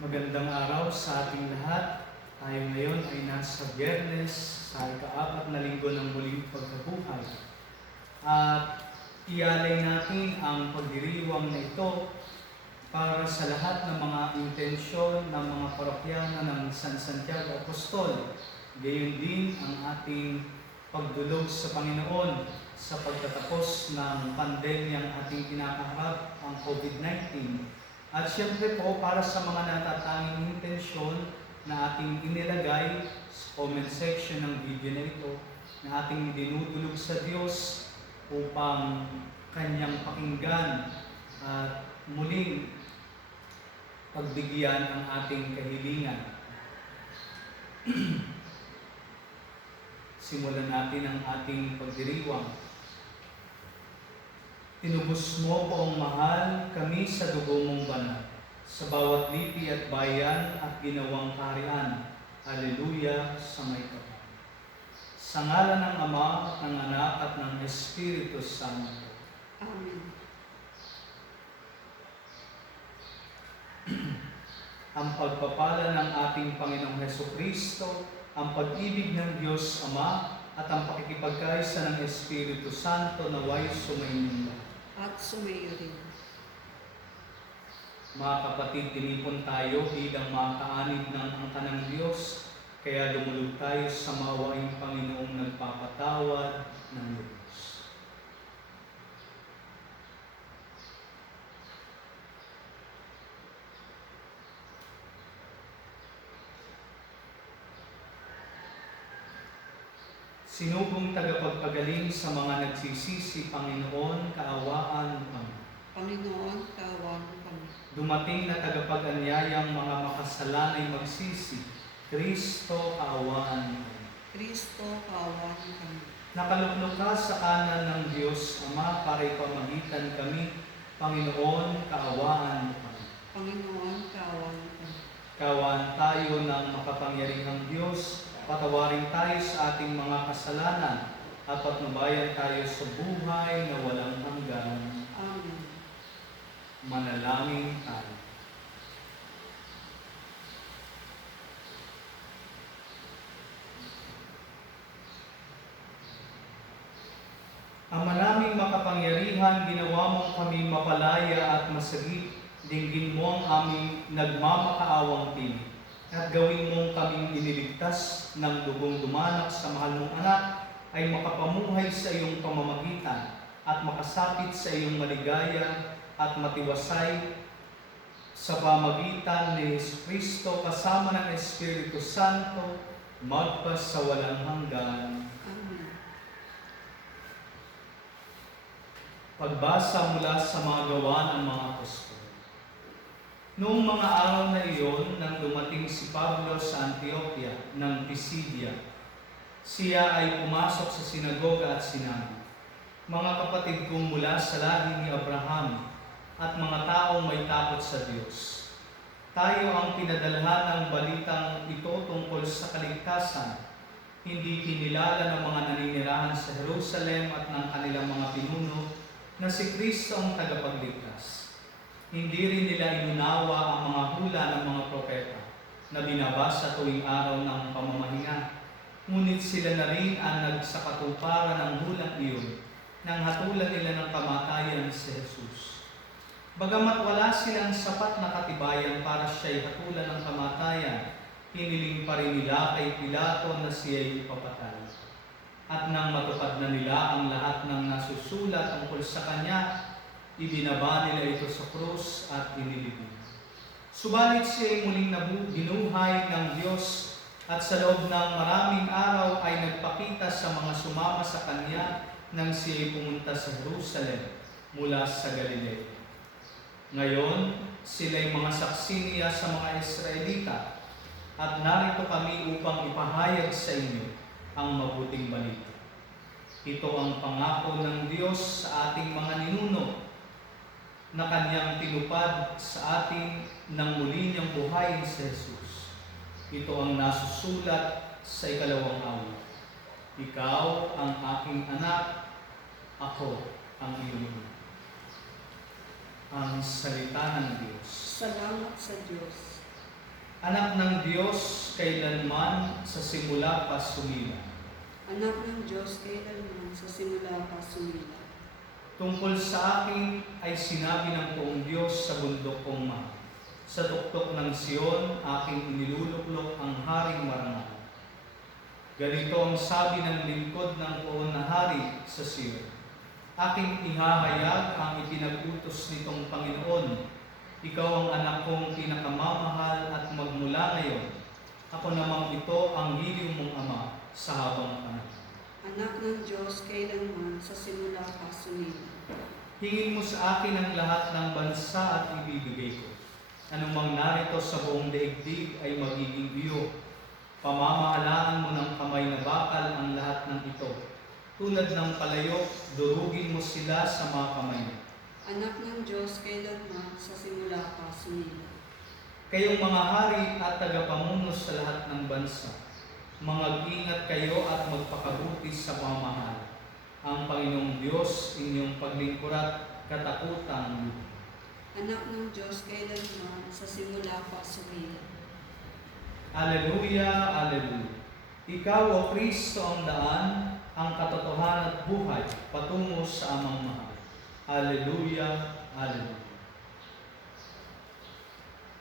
Magandang araw sa ating lahat. Tayo ngayon ay nasa Biyernes sa ika-4 na linggo ng muling pagkabuhay. At ialay natin ang pagdiriwang na ito para sa lahat ng mga intensyon ng mga parokyano ng San Santiago Apostol. Gayon din ang ating pagdulog sa Panginoon sa pagtatapos ng pandemyang ating kinakaharap, ang COVID-19. At siyempre po, para sa mga natatanging intensyon na ating inilagay sa comment section ng video na ito, na ating dinudulog sa Diyos upang Kanyang pakinggan at muling pagbigyan ang ating kahilingan. Simulan natin ang ating pagdiriwang. Tinubos mo, Poong mahal, kami sa dugo mong banal, sa bawat lipi at bayan at ginawang kaharian. Alleluia, sa may kapal. Sa ngalan ng Ama at ng Anak at ng Espiritu Santo. Amen. Ang pagpapala ng ating Panginoong Hesukristo, ang pag-ibig ng Diyos Ama, at ang pakikipagkaisa ng Espiritu Santo naway sumainyo. At sumayo rin. Mga kapatid, tinipon tayo bilang mga kaanib ng angka ng Diyos, kaya dumulog tayo sa maawaing Panginoong nagpapatawad ng Diyos. Sinubong tagapagpagaling sa mga nagsisisi, Panginoon, kaawaan kami. Panginoon, kaawaan kami. Dumating na tagapag-anyayang mga makasalanay magsisi, Kristo, kaawaan kami. Kristo, kaawaan kami. Nakaluklok ka sa kanan ng Diyos Ama para ipamagitan kami, Panginoon, kaawaan kami. Panginoon, kaawaan kami. Kaawaan tayo ng makapangyarihang Diyos, patawarin tayo sa ating mga kasalanan, at patnubayan tayo sa buhay na walang hanggan. Amen. Manalangin tayo. Ang manaming makapangyarihan, ginawa mong kami mapalaya at masagip. Dinggin mo ang aming nagmamakaawang tinig, at gawin mong kaming iniligtas ng dugong dumanak sa mahal mong anak, ay makapamuhay sa iyong pamamagitan at makasapit sa iyong maligaya at matiwasay sa pamagitan ni Jesucristo kasama ng Espiritu Santo magpas sa walang hanggan. Amen. Pagbasa mula sa mga gawa ng mga apostol. Noong mga araw na iyon, nang dumating si Pablo sa Antioquia ng Pisidia, siya ay pumasok sa sinagoga at sinabi, "Mga kapatid kong mula sa lahi ni Abraham at mga taong may takot sa Diyos, tayo ang pinadalhan ng balitang ito tungkol sa kaligtasan. Hindi kinilala ng mga naninirahan sa Jerusalem at ng kanilang mga pinuno na si Kristo ang tagapagligtas. Hindi rin nila inunawa ang mga hula ng mga propeta na binabasa tuwing araw ng pamamahinga. Ngunit sila na rin ang nagsakatuparan ng hulang iyon nang hatulan nila ng kamatayan si Jesus. Bagamat wala silang sapat na katibayan para siya'y hatulan ng kamatayan, hiniling pa rin nila kay Pilato na siya'y ipapatay. At nang matupad na nila ang lahat ng nasusulat tungkol sa kanya, ibinaba nila ito sa krus at inilibing. Subalit siya'y muling binuhay ng Diyos, at sa loob ng maraming araw ay nagpakita sa mga sumama sa kanya nang siya'y pumunta sa Jerusalem mula sa Galilea. Ngayon, sila'y mga saksi niya sa mga Israelita, at narito kami upang ipahayag sa inyo ang mabuting balita. Ito ang pangako ng Diyos sa ating mga ninuno, na Kanyang tinupad sa atin nang muli niyang buhayin si Jesus. Ito ang nasusulat sa 2 awit. Ikaw ang aking anak, ako ang iyong ina. Ang salita ng Diyos. Salamat sa Diyos. Anak ng Diyos, kailanman sa simula pa sumila. Anak ng Diyos, kailanman sa simula pa sumila. Tungkol sa akin ay sinabi ng poong Diyos sa bundok kong mahal. Sa tuktok ng Siyon, aking iniluluklok ang haring marangal. Ganito ang sabi ng lingkod ng poon na hari sa Siyon. Aking ihahayag ang ipinag-utos nitong Panginoon. Ikaw ang anak kong pinakamamahal at magmula ngayon, ako namang ito ang hiliw mong ama sa habang panahon. Anak ng Diyos, kailanman sa simula pa sumila. Hingin mo sa akin ang lahat ng bansa at ibibigay ko. Anumang narito sa buong daigdig ay magiging iyo. Pamamahalaan mo ng kamay na bakal ang lahat ng ito. Tulad ng palayok, durugin mo sila sa mga kamay mo. Anak ng Diyos, kailanman sa simula pa sumila. Kayong mga hari at tagapamuno sa lahat ng bansa, mag-ingat kayo at magpakabuti sa pamamahal. Ang Panginoong Diyos, inyong paglingkurat, katakutan. Anak ng Diyos, kailanman sa simula pa sumila. Aleluya, aleluya. Ikaw, O Kristo, ang daan, ang katotohanan at buhay, patungo sa amang mahal. Aleluya, aleluya.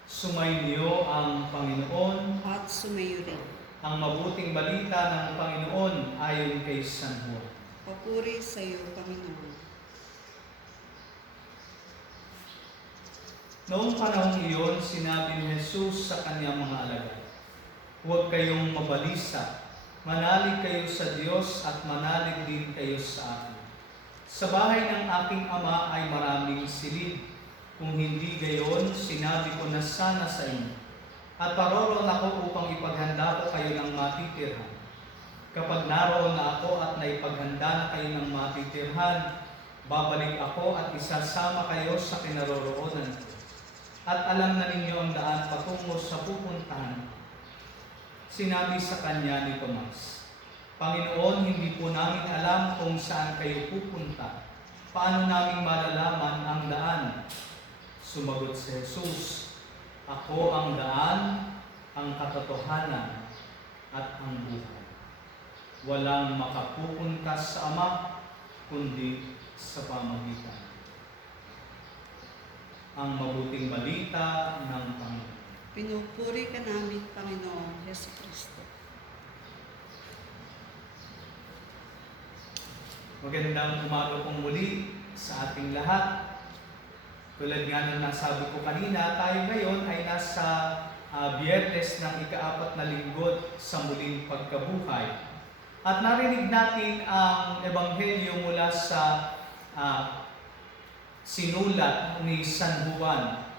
Sumainyo ang Panginoon. At sumayo rin. Ang mabuting balita ng Panginoon ayon kay San Juan. Papuri sa iyo, Panginoon. Noong panahong iyon, sinabi ni Jesus sa kanyang mga alagad, huwag kayong mabalisa, manalig kayo sa Diyos at manalig din kayo sa akin. Sa bahay ng aking ama ay maraming silid. Kung hindi gayon, sinabi ko na sana sa inyo. At paroroon ako upang ipaghanda ko kayo ng matitirhan. Kapag naroon na ako at naipaghanda na kayo ng matitirhan, babalik ako at isasama kayo sa kinaroroonan ko. At alam na ninyo ang daan patungo sa pupuntahan. Sinabi sa kanya ni Tomas, Panginoon, hindi po namin alam kung saan kayo pupunta. Paano namin malalaman ang daan? Sumagot si Jesus, ako ang daan, ang katotohanan, at ang buhay. Walang makapupunta sa Ama, kundi sa pamagitan. Ang mabuting balita ng Panginoon. Pinupuri ka namin, Panginoon Hesus Kristo. Magandang umaga pong muli sa ating lahat. Tulad nga ng nasabi ko kanina, tayo ngayon ay nasa Biyernes ng ika-4 na linggo sa muling pagkabuhay. At narinig natin ang ebanghelyo mula sa sinulat ni San Juan.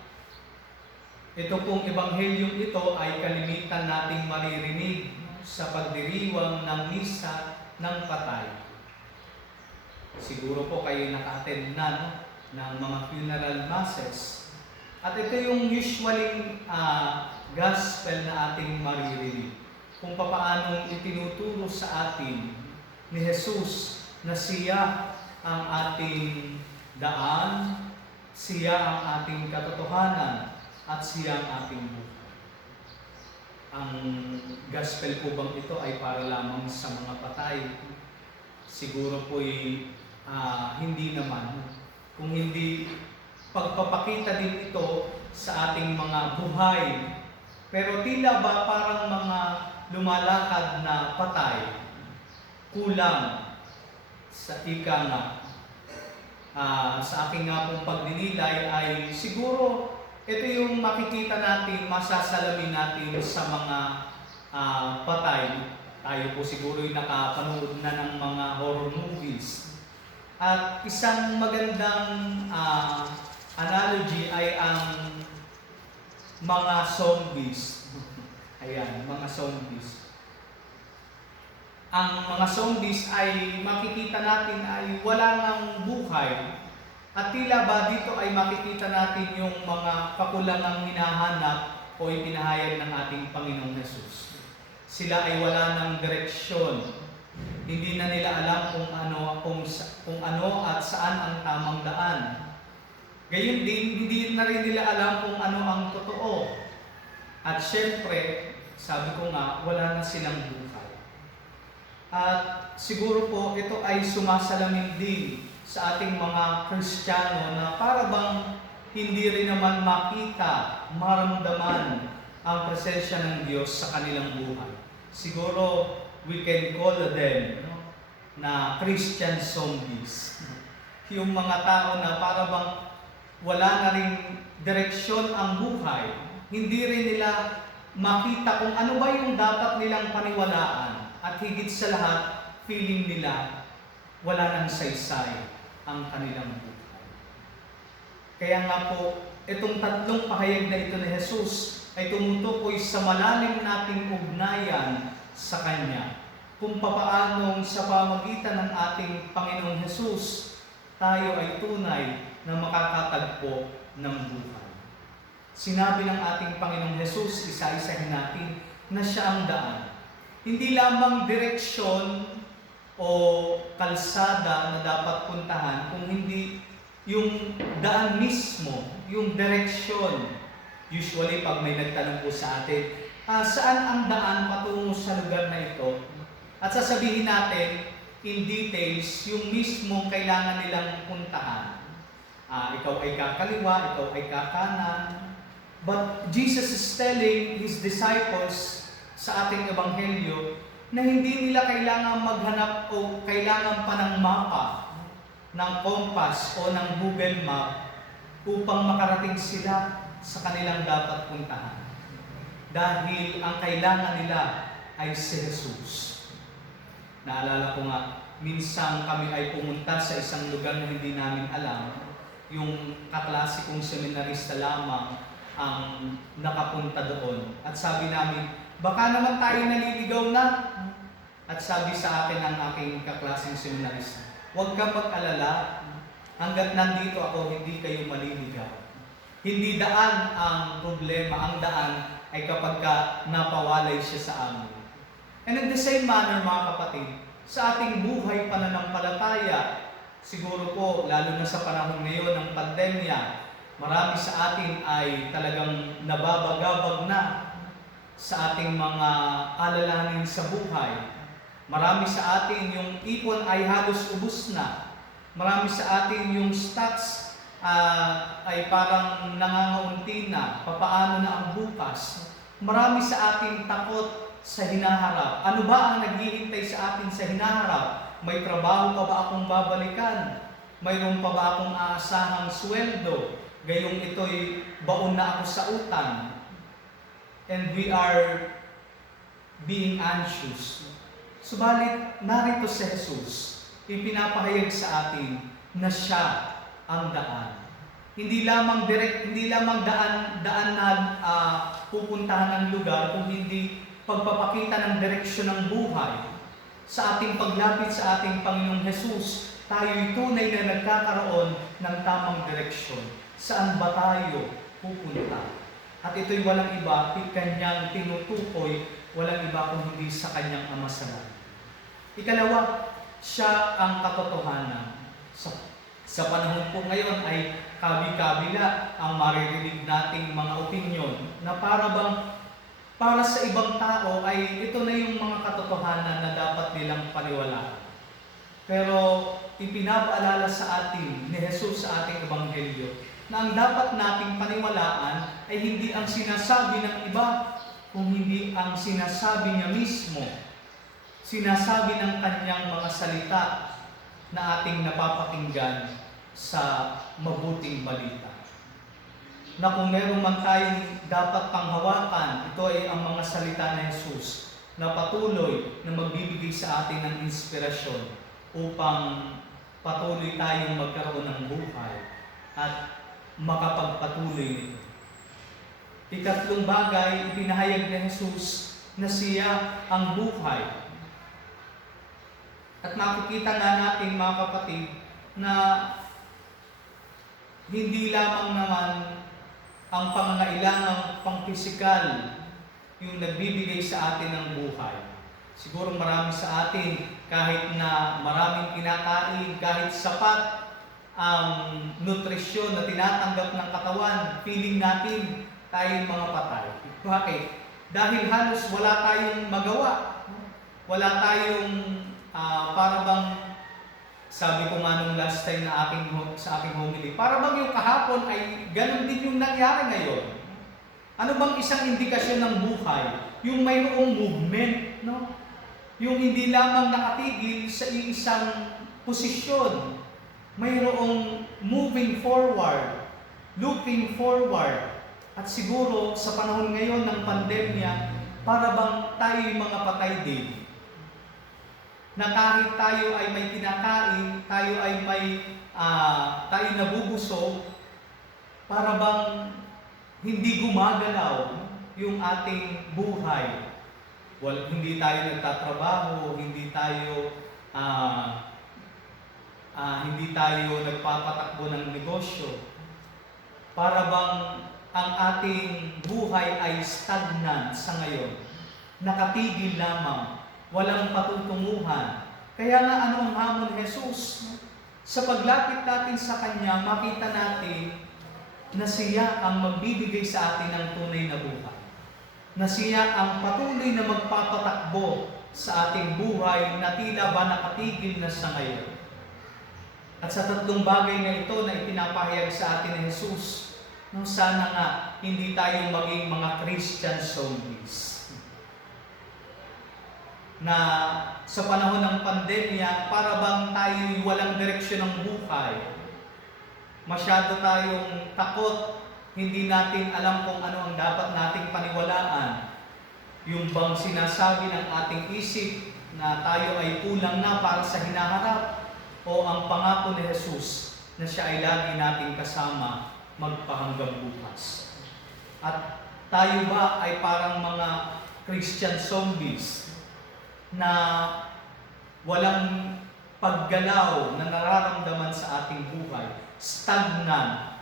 Ito pong ebanghelyong ito ay kalimitan nating maririnig sa pagdiriwang ng misa ng patay. Siguro po kayo naka-attend na ng mga funeral masses. At ito yung usually gospel na ating maririnig. Kung papaano itinuturo sa atin ni Jesus na siya ang ating daan, siya ang ating katotohanan, at siya ang ating buhay. Ang gospel po bang ito ay para lamang sa mga patay? Siguro po'y hindi naman. Kung hindi, pagpapakita din ito sa ating mga buhay. Pero tila ba parang mga lumalakad na patay, kulang sa ika nga. Sa aking nga pong pagdinilay ay siguro ito yung makikita natin, masasalamin natin sa mga patay. Tayo po siguro yung nakapanood na ng mga horror movies. At isang magandang analogy ay ang mga zombies. Ayan, mga zombies. Ang mga zombies ay makikita natin ay wala nang buhay. At tila ba dito ay makikita natin yung mga kakulangang hinahanap o ipinahayag ng ating Panginoong Hesus. Sila ay wala ng direksyon. Hindi na nila alam kung ano at saan ang tamang daan. Gayun din, hindi na rin nila alam kung ano ang totoo. At syempre, sabi ko nga, wala na silang buhay. At siguro po, ito ay sumasalamin din sa ating mga Kristiyano na para bang hindi rin naman makita, maramdaman ang presensya ng Diyos sa kanilang buhay. Siguro, we can call them na Christian zombies. Yung mga tao na para bang wala na rin direksyon ang buhay. Hindi rin nila makita kung ano ba yung dapat nilang paniwalaan. At higit sa lahat, feeling nila wala nang saysay ang kanilang buhay. Kaya nga po, itong tatlong pahayag na ito ni Jesus ay tumutukoy sa malalim nating ugnayan sa Kanya. Kung papaanong sa pamagitan ng ating Panginoong Jesus, tayo ay tunay na makakatagpo ng buhay. Sinabi ng ating Panginoong Jesus, isa-isahin natin na siya ang daan. Hindi lamang direksyon o kalsada na dapat puntahan, kung hindi yung daan mismo, yung direksyon. Usually, pag may nagtanong po sa atin, saan ang daan patungo sa lugar na ito? At sasabihin natin, in details, yung mismo kailangan nilang puntahan. Ikaw ay kakaliwa, ikaw ay kakanan. But Jesus is telling His disciples sa ating ebanghelyo na hindi nila kailangan maghanap o kailangan pa ng mapa, ng compass o ng Google Map upang makarating sila sa kanilang dapat puntahan. Dahil ang kailangan nila ay si Jesus. Naalala ko nga, minsan kami ay pumunta sa isang lugar na hindi namin alam. Yung kaklase kong seminarista lamang ang nakapunta doon. At sabi namin, baka naman tayo naliligaw na. At sabi sa akin ng aking kaklaseng seminarista, huwag ka mag-alala, hanggat nandito ako, hindi kayo maliligaw. Hindi daan ang problema, ang daan ay kapag ka napawalay siya sa amin. And in the same manner, mga kapatid, sa ating buhay pananampalataya, siguro po, lalo na sa panahon ngayon ng pandemya, marami sa atin ay talagang nababagabag na sa ating mga alalahanin sa buhay. Marami sa atin yung ipon ay halos ubos na. Marami sa atin yung stocks ay parang nangangaunti na. Papaano na ang bukas? Marami sa atin takot sa hinaharap. Ano ba ang naghihintay sa atin sa hinaharap? May trabaho pa ba akong babalikan? Mayroon pa ba akong aasahang sweldo? Gayong ito'y baon na ako sa utang. And we are being anxious. Subalit, narito si Jesus, ipinapahayag sa atin na siya ang daan. Hindi lamang daan na pupuntahan ng lugar, kung hindi pagpapakita ng direksyon ng buhay. Sa ating paglapit sa ating Panginoong Jesus, tayo'y tunay na nagkakaroon ng tamang direksyon. Saan ba tayo pupunta? At ito'y walang iba, kanyang tinutukoy, walang iba kung hindi sa kanyang Ama sa langit. Ikalawa, siya ang katotohanan. Sa panahon po ngayon ay kabi-kabila ang maririnig nating mga opinyon na para sa ibang tao ay ito na yung mga katotohanan na dapat nilang paniwalaan. Pero ipinapaalala sa atin ni Jesus sa ating ebanghelyo na ang dapat nating paniwalaan ay hindi ang sinasabi ng iba, kung hindi ang sinasabi niya mismo. Sinasabi ng kanyang mga salita na ating napapakinggan sa mabuting balita. Na kung meron man tayong dapat panghawakan, ito ay ang mga salita ni Jesus na patuloy na magbibigay sa atin ng inspirasyon upang patuloy tayong magkaroon ng buhay at makapagpatuloy nito. Ikatlong bagay, ipinahayag ni Jesus na siya ang buhay. At makikita nga natin, mga kapatid, na hindi lamang naman ang pangangailangang pangpisikal yung nagbibigay sa atin ng buhay. Siguro marami sa atin, kahit na maraming kinakain, kahit sapat ang nutrisyon na tinatanggap ng katawan, feeling natin tayong mga patay. Bakit? Dahil halos wala tayong magawa. Wala tayong para bang, sabi ko nga nung last time na sa aking homily, para bang yung kahapon ay ganun din yung nangyari ngayon. Ano bang isang indikasyon ng buhay? Yung mayroong movement, no? Yung hindi lamang nakatigil sa isang posisyon. Mayroong moving forward, looking forward. At siguro sa panahon ngayon ng pandemya, para bang tayo'y mga patay din. Na kahit tayo ay may kinakain, tayo ay tayo nabubusog, para bang hindi gumagalaw yung ating buhay. Hindi tayo nagtatrabaho, hindi tayo nagpapatakbo ng negosyo. Para bang ang ating buhay ay stagnant sa ngayon. Nakatigil lamang, walang patutunguhan. Kaya nga ano ang hamon ni Jesus? Sa paglapit natin sa Kanya, makita natin na siya ang magbibigay sa atin ng tunay na buhay. Na siya ang patuloy na magpapatakbo sa ating buhay na tila ba nakatigil na sa ngayon. At sa tatlong bagay na ito na ipinapahayag sa atin ni Jesus, nung sana nga hindi tayo maging mga Christian zombies. Na sa panahon ng pandemya, para bang tayo walang direksyon ng buhay. Masyado tayong takot, hindi natin alam kung ano ang dapat nating paniwalaan. Yung bang sinasabi ng ating isip na tayo ay kulang na para sa hinaharap, o ang pangako ni Jesus na siya ay lagi nating kasama magpahanggang bukas. At tayo ba ay parang mga Christian zombies na walang paggalaw na nararamdaman sa ating buhay, stagnant?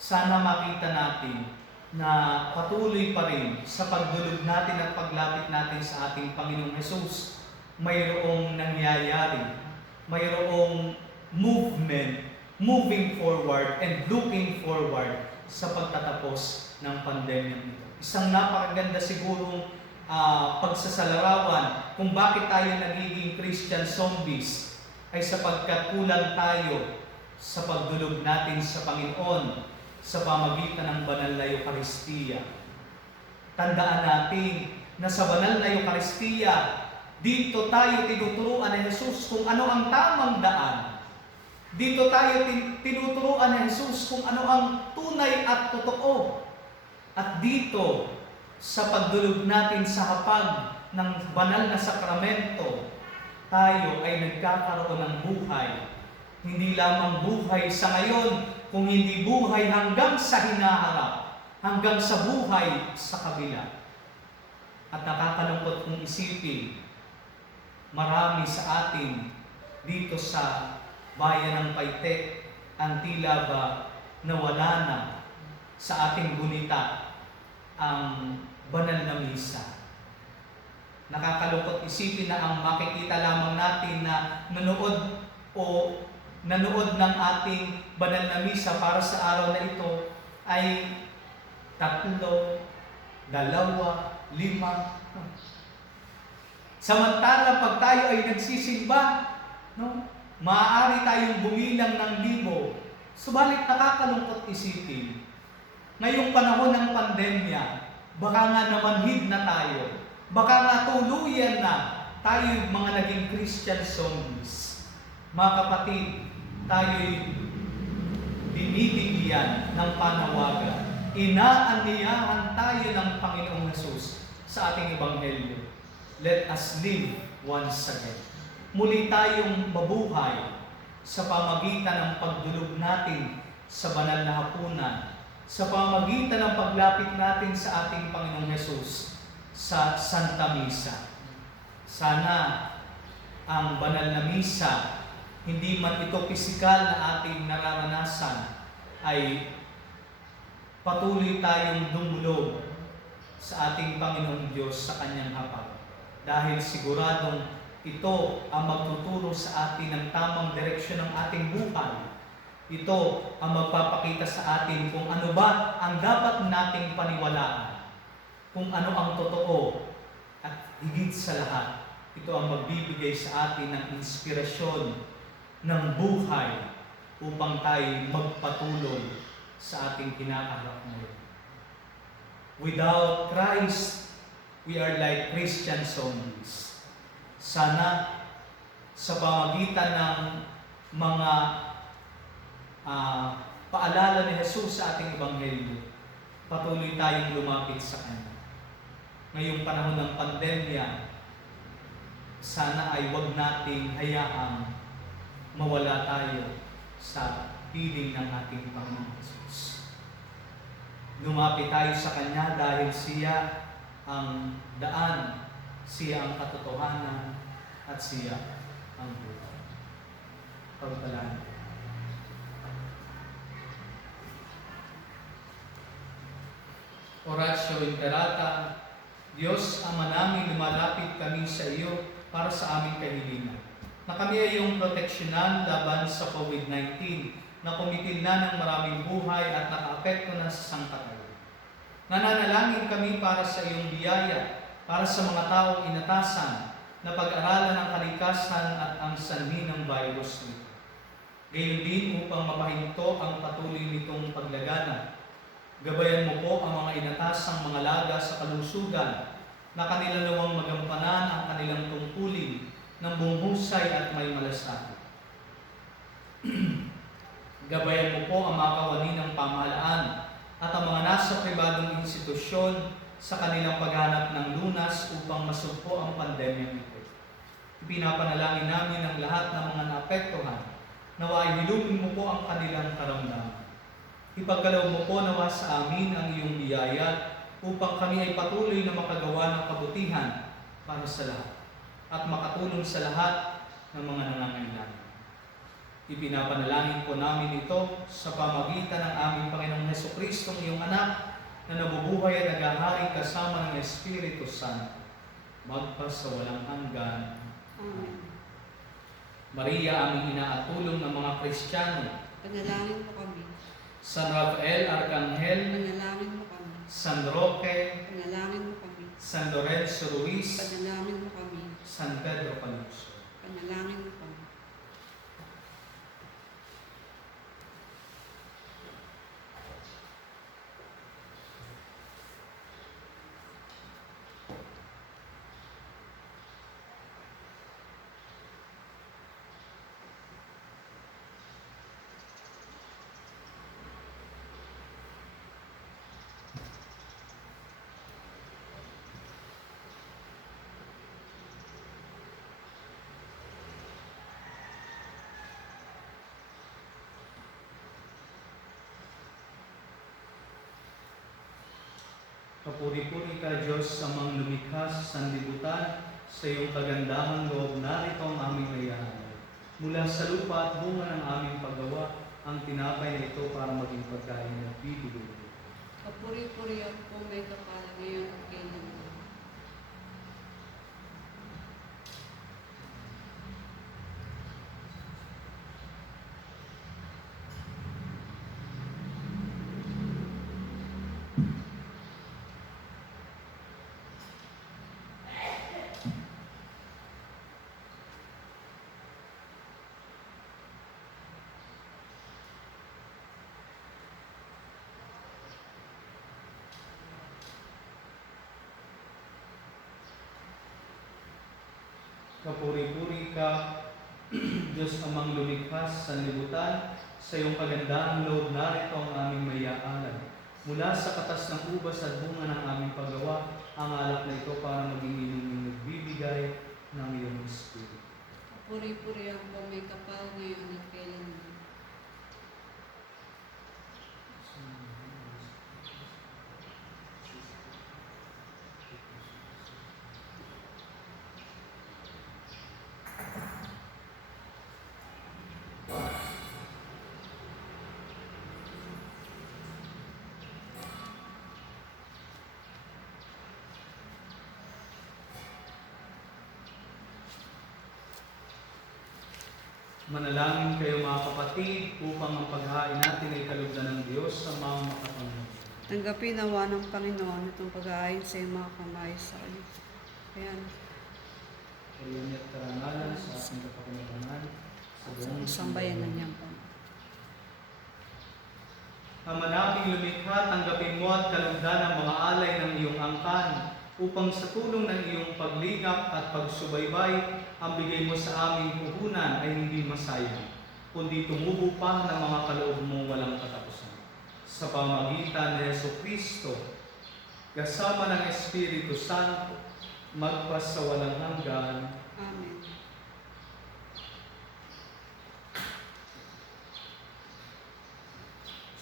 Sana makita natin na patuloy pa rin sa pagdulog natin at paglapit natin sa ating Panginoong Hesus, mayroong nangyayari, mayroong movement, moving forward and looking forward sa pagtatapos ng pandemya nito. Isang napakaganda sigurong pagsasalarawan kung bakit tayo nagiging Christian zombies ay sapagkat kulang tayo sa pagdulog natin sa Panginoon sa pamagitan ng banal na Eucharistia. Tandaan natin na sa banal na Eucharistia, dito tayo tinuturuan ni Jesus kung ano ang tamang daan. Dito tayo tinuturuan ni Jesus kung ano ang tunay at totoo. At dito, sa pagdulog natin sa hapag ng banal na sakramento, tayo ay nagkakaroon ng buhay. Hindi lamang buhay sa ngayon, kung hindi buhay hanggang sa hinaharap, hanggang sa buhay sa kabila. At nakakalungkot kong isipin, marami sa atin dito sa bayan ng Paitek ang tila ba nawala na sa ating gunita ang banal na misa. Nakakalungkot isipin na ang makikita lamang natin na nanood ng ating banal na misa para sa araw na ito ay 3, 2, 5. Samantala pag tayo ay nagsisimba, no, maaari tayong bumilang ng 1,000. Subalit nakakalungkot isipin, ngayong panahon ng pandemya, baka nga namanhid na tayo, baka nga tuluyan na tayo mga naging Christian zombies. Mga kapatid, tayo'y binibigyan ng panawagan. Inaanyayahan tayo ng Panginoong Hesus sa ating Ebanghelyo. Let us live once again. Muli tayong mabuhay sa pamagitan ng pagdulog natin sa banal na hapunan, sa pamagitan ng paglapit natin sa ating Panginoong Hesus sa Santa Misa. Sana ang banal na misa, hindi man ito pisikal na ating nararanasan, ay patuloy tayong dumulog sa ating Panginoong Diyos sa Kanyang hapag. Dahil siguradong ito ang magtuturo sa atin ng tamang direksyon ng ating buhay. Ito ang magpapakita sa atin kung ano ba ang dapat nating paniwalaan, kung ano ang totoo, at higit sa lahat, ito ang magbibigay sa atin ng inspirasyon ng buhay upang tayo magpatuloy sa ating kinakaharap ngayon. Without Christ, we are like Christian zombies. Sana sa pamagitan ng mga paalala ni Jesus sa ating Ebanghelyo, patuloy tayong lumapit sa Kanya. Ngayong panahon ng pandemya, sana ay huwag nating hayaang mawala tayo sa piling ng ating Panginoon Jesus. Lumapit tayo sa Kanya dahil siya ang daan, siya ang katotohanan, at siya ang buhay. Pagpalaan. Oratio Imperata, Diyos, Ama namin, lumalapit kami sa iyo para sa aming kahilingan, na kami ay iyong proteksyonan laban sa COVID-19 na kumitil na ng maraming buhay at nakaapekto na sa sangkatauhan. Nananalangin kami para sa iyong biyaya, para sa mga taong inatasan na pag-aralan ang kalikasan at ang sanhi ng virus nito. Gayon din upang mapahinto ang patuloy nitong paglagana. Gabayan mo po ang mga inatasang mga laga sa kalusugan na kanila nawang magampanan ang kanilang tungkulin ng buong husay at may malasakit. Gabayan mo po ang mga kawani ng pamahalaan at ang mga nasa pribadong institusyon sa kanilang paghanap ng lunas upang masugpo ang pandemya nito. Ipinapanalangin namin ang lahat ng mga naapektuhan, nawa ay hilumin mo po ang kanilang karamdaman. Ipagkaloob mo po nawa sa amin ang iyong biyaya upang kami ay patuloy na makagawa ng kabutihan para sa lahat at makatulong sa lahat ng mga nangangailangan. Ipinapanalangin po namin ito sa pamagitan ng aming Panginoong Hesukristo, iyong anak, na nabubuhay at naghahari kasama ng Espiritu Santo, magpasawalang hanggan. Amen. Maria, aming ina at tulong ng mga Kristiyano, Panalangin mo kami. San Rafael Arcangel, Panalangin mo kami. San Roque, Panalangin mo kami. San Lorenzo Ruiz, Panalangin mo kami. San Pedro Calixto. Panalangin mo kami. Papuri-puri ka, Diyos, sa mga lumikha sa sanlibutan, sa iyong kagandahang loob, narito ang aming mayahanay. Mula sa lupa at bunga ng aming paggawa, ang tinapay na ito para maging pagkain ng bibigay. Papuri-puri ang po may kapal ngayon at kailanman. Kapuri-puri ka, Diyos amang lumikha sa sanlibutan, sa iyong kagandahang loob, narito ang aming mayaalan. Mula sa katas ng ubas at bunga ng aming paggawa, ang alak na ito para maging inyong nagbibigay ng iyong Espiritu. Papuri-puri ang po may kapal ngayon at kailanman. Manalangin kayo mga kapatid upang ang paghain natin ay kalugdan ng Diyos sa mga makapangyarihan. Tanggapin nawa ng Panginoon itong pag-aayon sa iyong mga kamay sa kanya. Ayan, Kayon at karangalan sa ating kapakinabangan sa sa buong sambayan ng niyang Panginoon. Ama naming lumikha, tanggapin mo at kalugdan ang mga alay ng iyong angkan upang sa tulong ng iyong pagligap at pagsubaybay, ang bigay mo sa aming puhunan ay hindi masayang, kundi tumubo pa ng mga kaloob mo walang katapusan. Sa pamagitan ni Jesucristo, kasama ng Espiritu Santo, magpasawalang hanggan. Amen.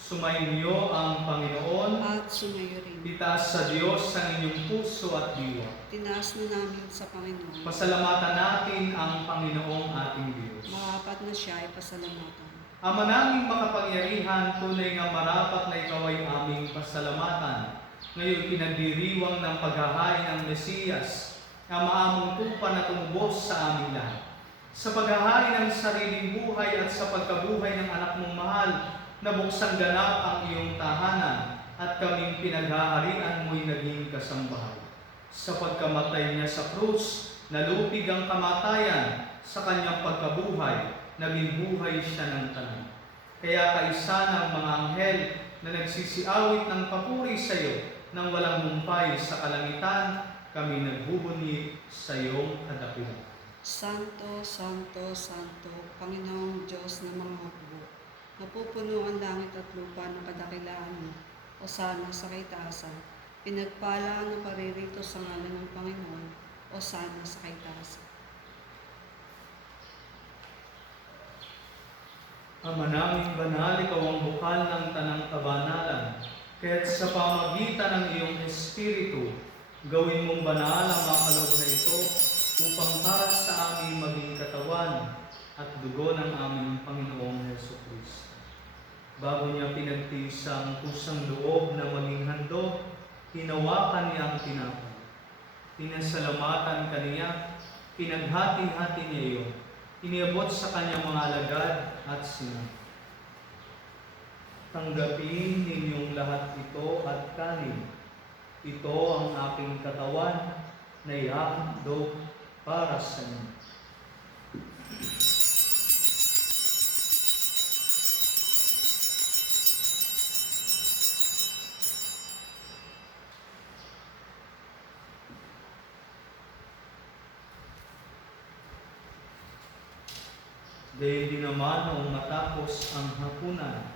Sumainyo ang Panginoon. At sumayo rin. Itaas sa Diyos ang inyong puso at diwa. Tinaas na namin sa Panginoon. Pasalamatan natin ang Panginoong ating Diyos. Marapat na siya ay pasalamatan. Ama naming makapangyarihan, tunay nga marapat na ikaw ay aming pasalamatan. Ngayon pinagdiriwang ng paghahain ng Mesiyas, na maamong tupa na tumubos sa aming lahat. Sa paghahain ng sariling buhay at sa pagkabuhay ng anak mong mahal, nabuksan ganap ang iyong tahanan at kaming pinaghaharian mo'y naging kasambahay. Sa pagkamatay niya sa krus, nalupig ang kamatayan. Sa kanyang pagkabuhay, naging buhay siya ng tanan. Kaya kaisa ng mga anghel na nagsisiawit ng papuri sa iyo nang walang humpay sa kalangitan, kami nagbubunyi sa iyong kadakilaan. Santo, Santo, Santo, Panginoong Diyos ng mga hukbo, napupuno ang langit at lupa ng kadakilaan mo, o sana sa kaitaasan. Pinagpala ang paririto sa ngalan ng Panginoon, o sana sa kaitaasan. Ama naming banal, ikaw ang bukal ng tanang kabanalan, kaya't sa pamagitan ng iyong Espiritu, gawin mong banal ang mga kaloob na ito upang para sa aming maging katawan at dugo ng aming Panginoong Jesucristo. Bago niya pinagtiis ang kusang loob na maging handog, hinawakan niya ang tinapay. Pinasalamatan kaniya, pinaghati-hati niya iyon, iniabot sa kanyang mga alagad at sinabi, tanggapin ninyong lahat ito at kanin. Ito ang aking katawan na ihahandog para sa inyo. Dahil din naman noong matapos ang hapunan,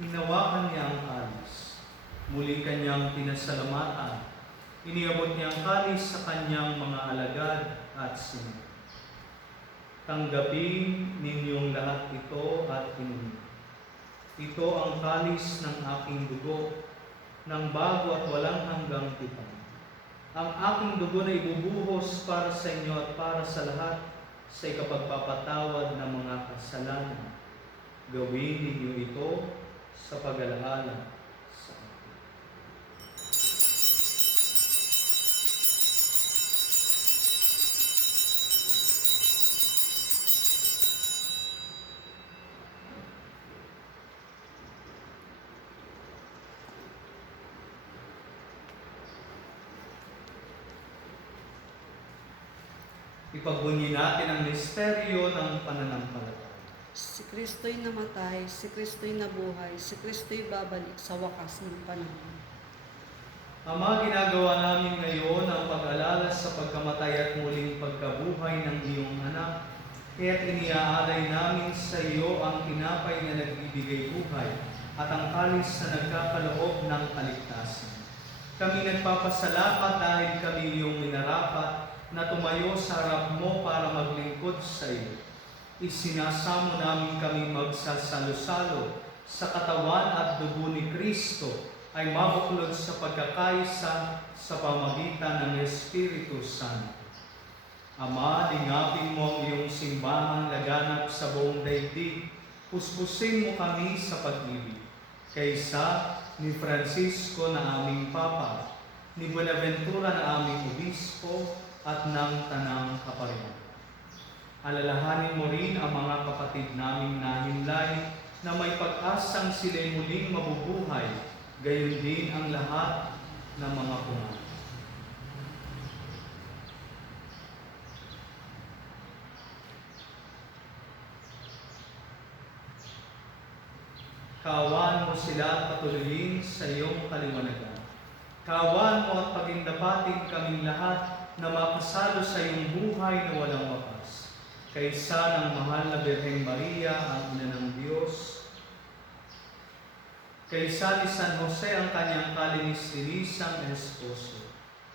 hinawakan niya ang kalis. Muli kanyang pinasalamatan. Iniabot niya ang kalis sa kanyang mga alagad at sinabi, tanggapin ninyong lahat ito at inumin. Ito ang kalis ng aking dugo, ng bago at walang hanggang tipan. Ang aking dugo na ibubuhos para sa inyo at para sa lahat sa ikapagpapatawad ng mga kasalanan. Gawin ninyo ito sa pag-alaala sa akin. Ipagbunyi natin ang misteryo ng pananampalataya. Si Kristo'y namatay, si Kristo'y nabuhay, si Kristo'y babalik sa wakas ng panahon. Ama, ginagawa namin ngayon ang pag-alala sa pagkamatay at muling pagkabuhay ng iyong anak. Kaya't iniaalay namin sa iyo ang tinapay na nagbibigay buhay at ang kalis na nagkakaloob ng kaligtasan. Kami nagpapasalamat dahil kami iyong minarapat na tumayo sa harap mo para maglingkod sa iyo. Isinasamo namin kami magsasalo-salo sa katawan at dugo ni Kristo ay mabuklod sa pagkakaisa sa pamagitan ng Espiritu Santo. Ama, lingapin mo ang iyong simbahang laganap sa buong daigdig. Puspusin mo kami sa pag-ibig. Kaysa ni Francisco na aming Papa, ni Buenaventura na aming Obispo, at ng Tanang Kaparian. Alalahanin mo rin ang mga kapatid naming nahimlay na may pag-asang sila'y muling mabubuhay, gayon din ang lahat ng mga kumari. Kaawaan mo sila at patuloyin sa iyong kaliwanagan. Kaawaan mo at pagindapating kaming lahat na makasalo sa iyong buhay na walang wakas. Kaysa ng mahal na Birheng Maria, ang ina ng Diyos, kaysa ni San Jose ang kanyang kalinis-linisang esposo,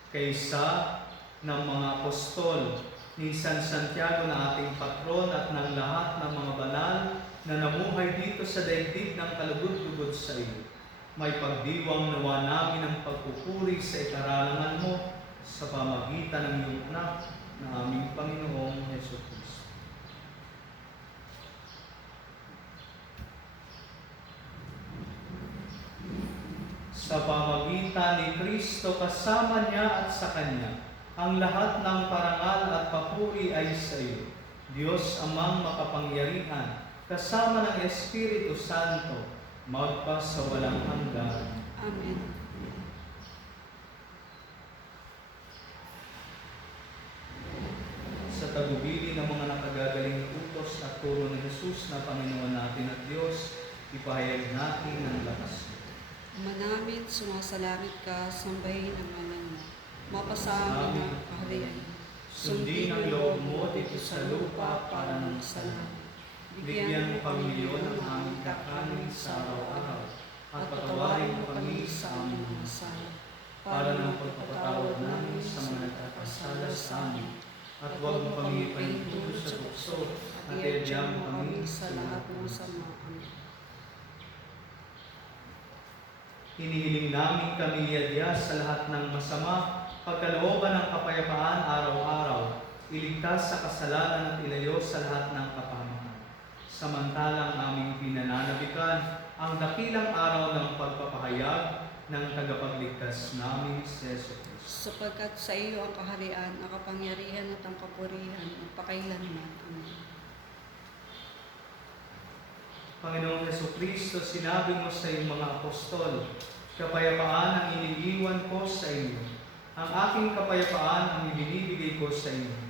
kaysa ng mga apostol, ni San Santiago na ating patron at ng lahat ng mga banal na namuhay dito sa daigdig ng kalugod-lugod sa iyo. May pagdiwang nawa namin ang pagpupuri sa ikararangan mo sa pamagitan ng iyong anak na aming Panginoong Jesucristo. Sa pamagitan ni Kristo kasama niya at sa Kanya, ang lahat ng parangal at papuri ay sa iyo, Diyos Amang makapangyarihan, kasama ng Espiritu Santo, magpa sa walang hanggan. Amen. Sa tagubili ng mga nakagagaling na utos at turo ni Jesus na Panginoon natin at Diyos, ipahayag natin ang lakas. Ama namin, sumasalangit ka, sambahin ang ngalan mo. Mapasa amin ang kaharian. Sundin ang loob mo dito sa lupa para ng sa langit. Bigyan mo kami ngayon ng aming kakanin sa araw-araw, at patawarin mo kami sa aming mga sala, para ng pagpapatawad namin sa mga nagkakasala sa amin. At huwag mo kami ipahinto sa tukso, at iadyan mo kami sa lahat ng sama. Amen. Hinihiling namin kami iadya sa lahat ng masama, pagkalooban ng kapayapaan araw-araw, iligtas sa kasalanan at ilayo sa lahat ng kapahamakan. Samantalang aming pinananabikan ang dakilang araw ng pagpapahayag ng tagapagligtas namin si Jesus Cristo. Sapagkat sa iyo ang kaharian, ang kapangyarihan at ang kapurihan, magpakailanman. Amen. Panginoong Jesucristo, sinabi mo sa iyong mga apostol, kapayapaan ang iniiwan ko sa inyo. Ang aking kapayapaan ang ibinibigay ko sa inyo.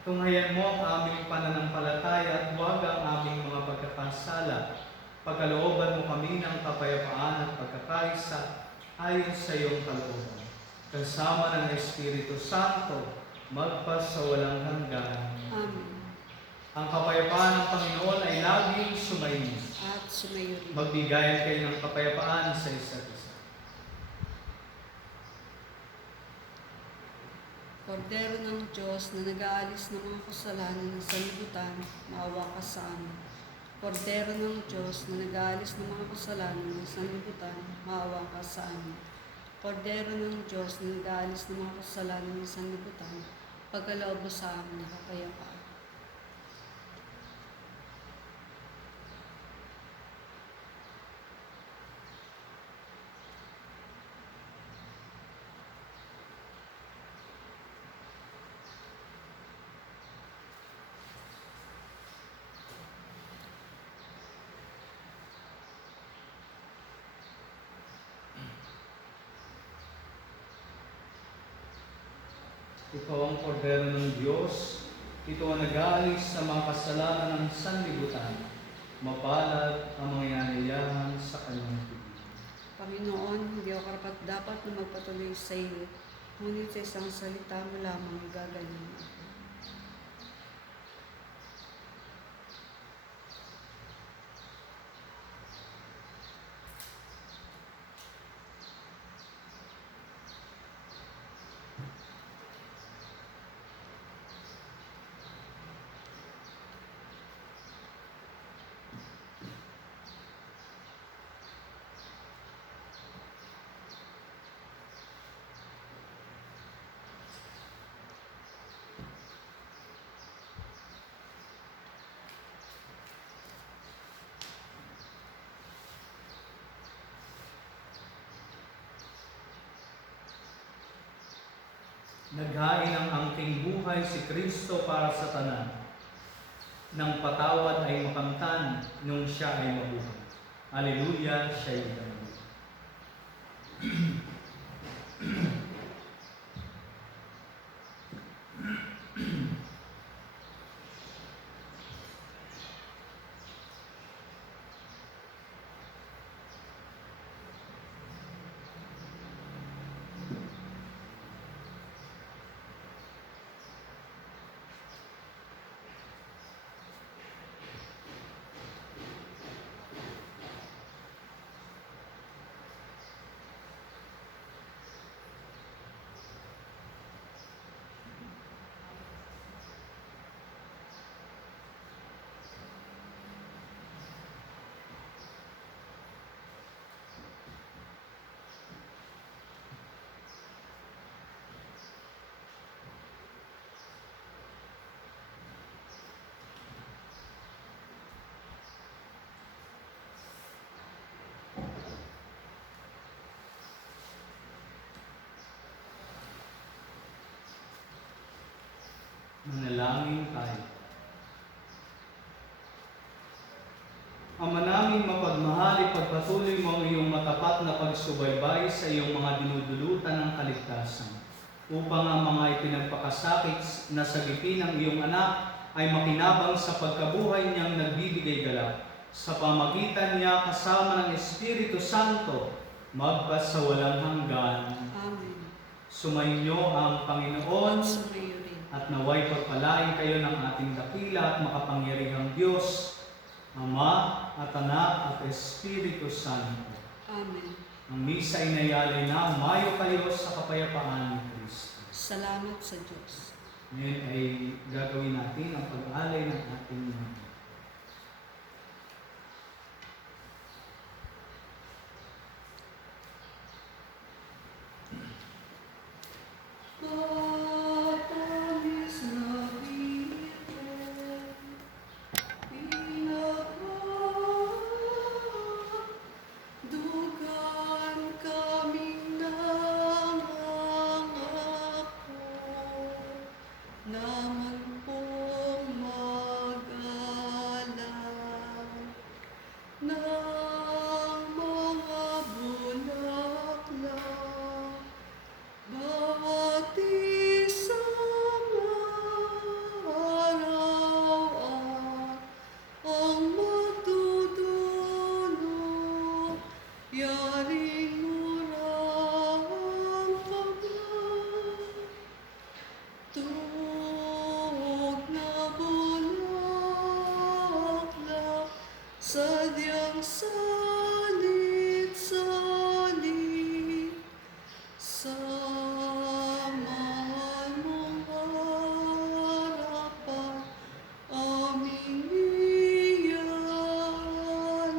Tunghayan mo ang aming pananampalataya at huwag ang aming mga pagkakasala. Pagkalooban mo kami ng kapayapaan at pagkakaisa ayon sa iyong kalooban. Kasama ng Espiritu Santo, magpa sa walang hanggan. Amen. Ang kapayapaan ng Panginoon ay laging sumainyo. At sumayo rin. Magbigayan kayo ng kapayapaan sa isa't isa. Kordero ng Diyos na nag-aalis ng mga kasalanan ng sanlibutan, maawa ka sa amin. Kordero ng Diyos na nag-aalis ng mga kasalanan ng sanlibutan, maawa ka sa amin. Kordero ng Diyos na nag-aalis ng mga kasalanan ng sanlibutan, pagkaloob mo sa amin na kapayapaan. Ikaw ang kordero ng Diyos, ito ang nag-aalis sa mga kasalanan ng sanlibutan. Mapalad ang mga yanayahan sa kanyang piging. Panginoon, hindi ako karapat dapat na magpatuloy sa iyo, ngunit sa isang salita mo lamang gagaling ako. Naghain ang angking buhay si Kristo para sa tanan. ng patawad ay makamtan nung siya ay mabuhay. Hallelujah, siya ay mabuhay. Manalangin tayo. Ama naming mapagmahal, ipagpatuloy mo ang iyong matapat na pagsubaybay sa iyong mga dinudulutan ng kaligtasan, upang ang mga ipinagpakasakit na sagipin ng iyong anak ay makinabang sa pagkabuhay niyang nagbibigay galak. Sa pamagitan niya kasama ng Espiritu Santo, magpas sa walang hanggan. Amen. Sumainyo ang Panginoon Sumayo rin. at naway pagpalain kayo ng ating dakila at makapangyarihang Diyos, Ama at Anak at Espiritu Santo. Amen. Ang misa ay nayalay na, umayo kayo sa kapayapaan ni Kristo. Salamat sa Diyos. Ngayon ay gagawin natin ang pag-aalay ng ating mga. Katamis na Birhen, dugan kaming nangangako na magpong mag-alam ng mga bulaklak. Bawat isang araw at ang magdudulot, yaring murang kablan. Tunog na bulaklak, sadyang salit-salit. Samahan mong harapan aming iyalan.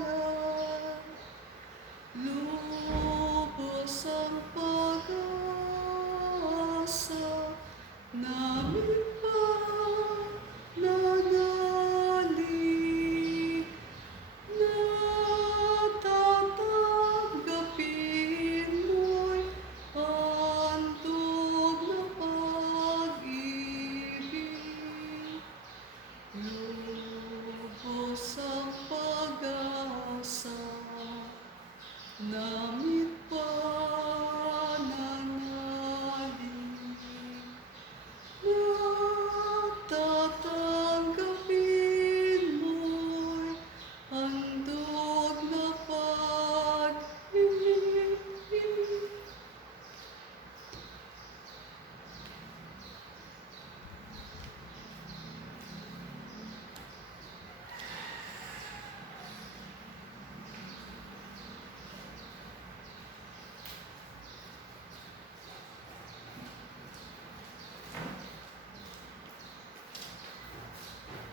Lubos ang pag-asa namin pananali. Natatanggapin mo'y handog na pag-ibig. Lubos ang pag-asa namin